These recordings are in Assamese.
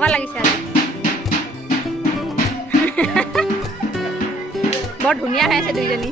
কেনেকুৱা লাগিছে আজি বৰ ধুনীয়া হৈ আছে দুইজনী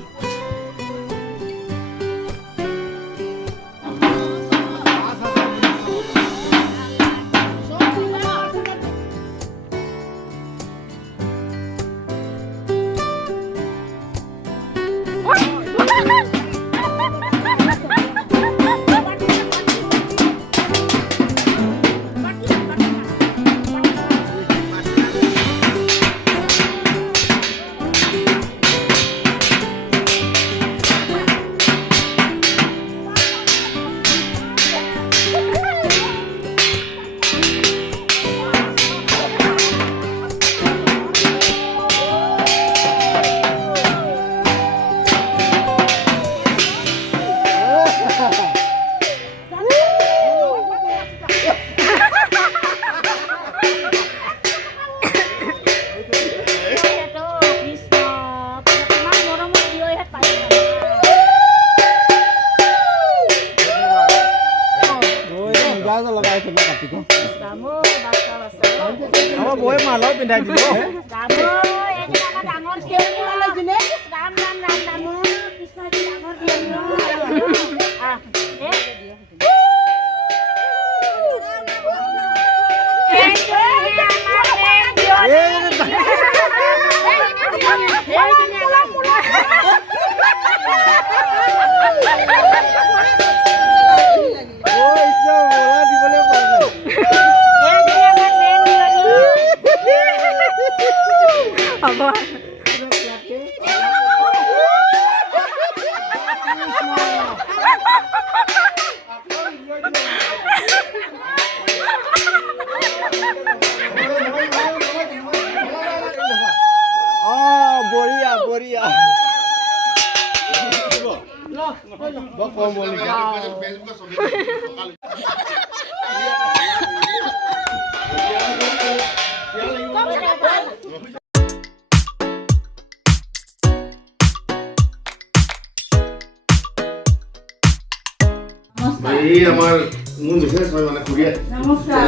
এই আমাৰ মূল বিশেষ হয় মানে খুৰিয়া নমস্কাৰ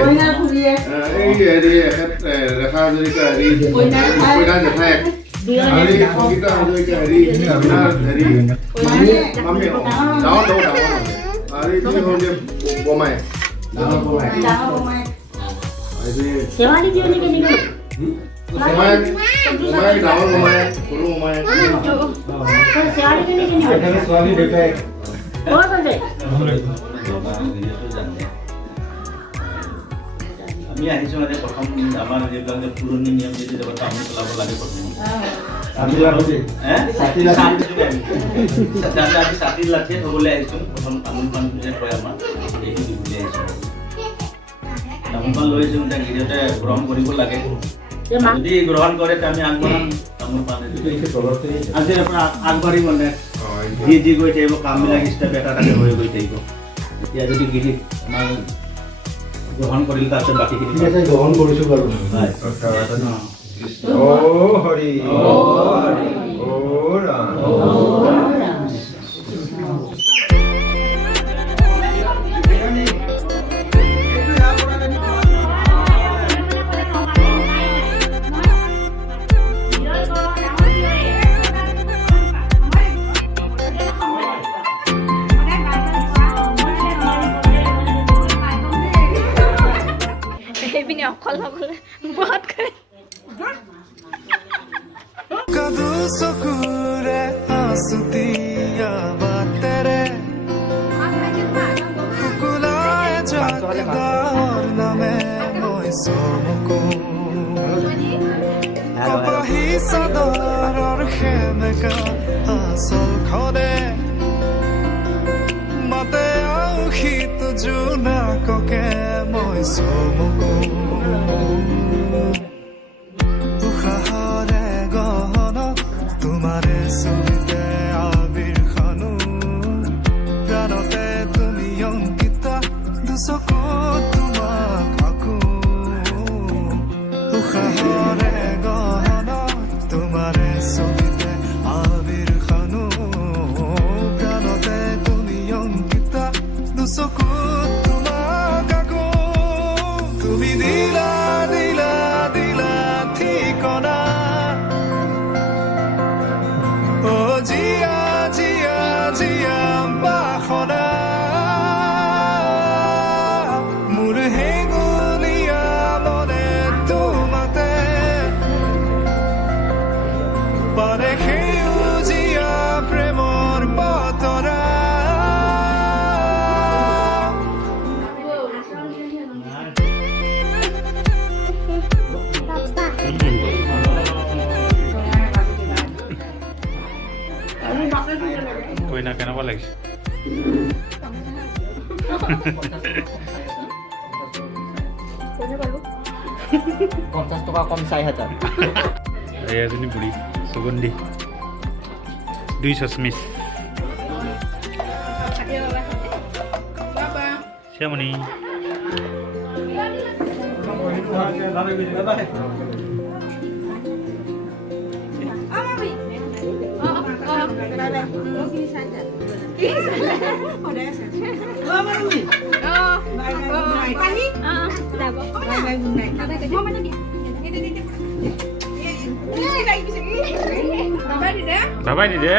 কইনা খুৰিয়া এই এখেত ৰেখা হাজৰিকা হেৰি কইনা জেঠাই হেৰি সংগীতা হাজৰিকা হেৰি আপোনাৰ হেৰি মামি ডাঙৰ আৰু তুমি হ'ল যে বমাই ডাঙৰ বমাই সেৱালি দিওনি কেনেকৈ বমাই ডাঙৰ বমাই সৰু বমাই সেৱালি কেনেকৈ ছোৱালী দেউতাই আমি আহিছো মানে প্ৰথম আমাৰ যিবিলাক পুৰণি নিয়ম নীতি তামোল চলাব লাগে প্ৰথম ছাতি লাঠি থবলৈ আহিছো প্ৰথম তামোল পাণ কয় আমাৰ এইটো দিবলৈ আহিছো তামোল পাণ লৈ আহিছো গিৰিহঁতে গ্ৰহণ কৰিব লাগে যদি গ্ৰহণ কৰে আমি আগবঢ়াম তামোল পাণ আজিৰ পৰা আগবাঢ়িব নে যি গৈ থাকিব কামবিলাক ষ্টেপ এটা এটা হৈ গৈ থাকিব এতিয়া যদি গিৰি আমাৰ গ্ৰহণ কৰিলে তাৰপিছত বাকীখিনি গ্ৰহণ কৰিছো বাৰু ও হৰি ও ৰাম অকল নগলে বহুত কৰে कदू सकुरे आसुतिया बातेरे फुकुलाए जागदार नामे मोय सोमको कपाही सदार और खेमका आसल खने मते आउखी तुजुना कोके मोय सोमको तुम्हारे सुनते आबिर खानू प्राणते तुमी अंकिता दुसको तुमाक आकू उखाहरे गहना तुम्हारे सुनते आबिर खानू प्राणते तुमी अंकिता दुसको तुमाक आकू तुमी दिला সেউজীয়া বাসনা মোৰ হেঙুলীয়া মনে তোমাতে পাৰে সেউজীয়া প্ৰেমৰ বতৰা কইনা কেনেকুৱা লাগিছে এই এজনী বুঢ়ী সুগন্ধি 200 Assamese শ্যামণি বাবাই দি দে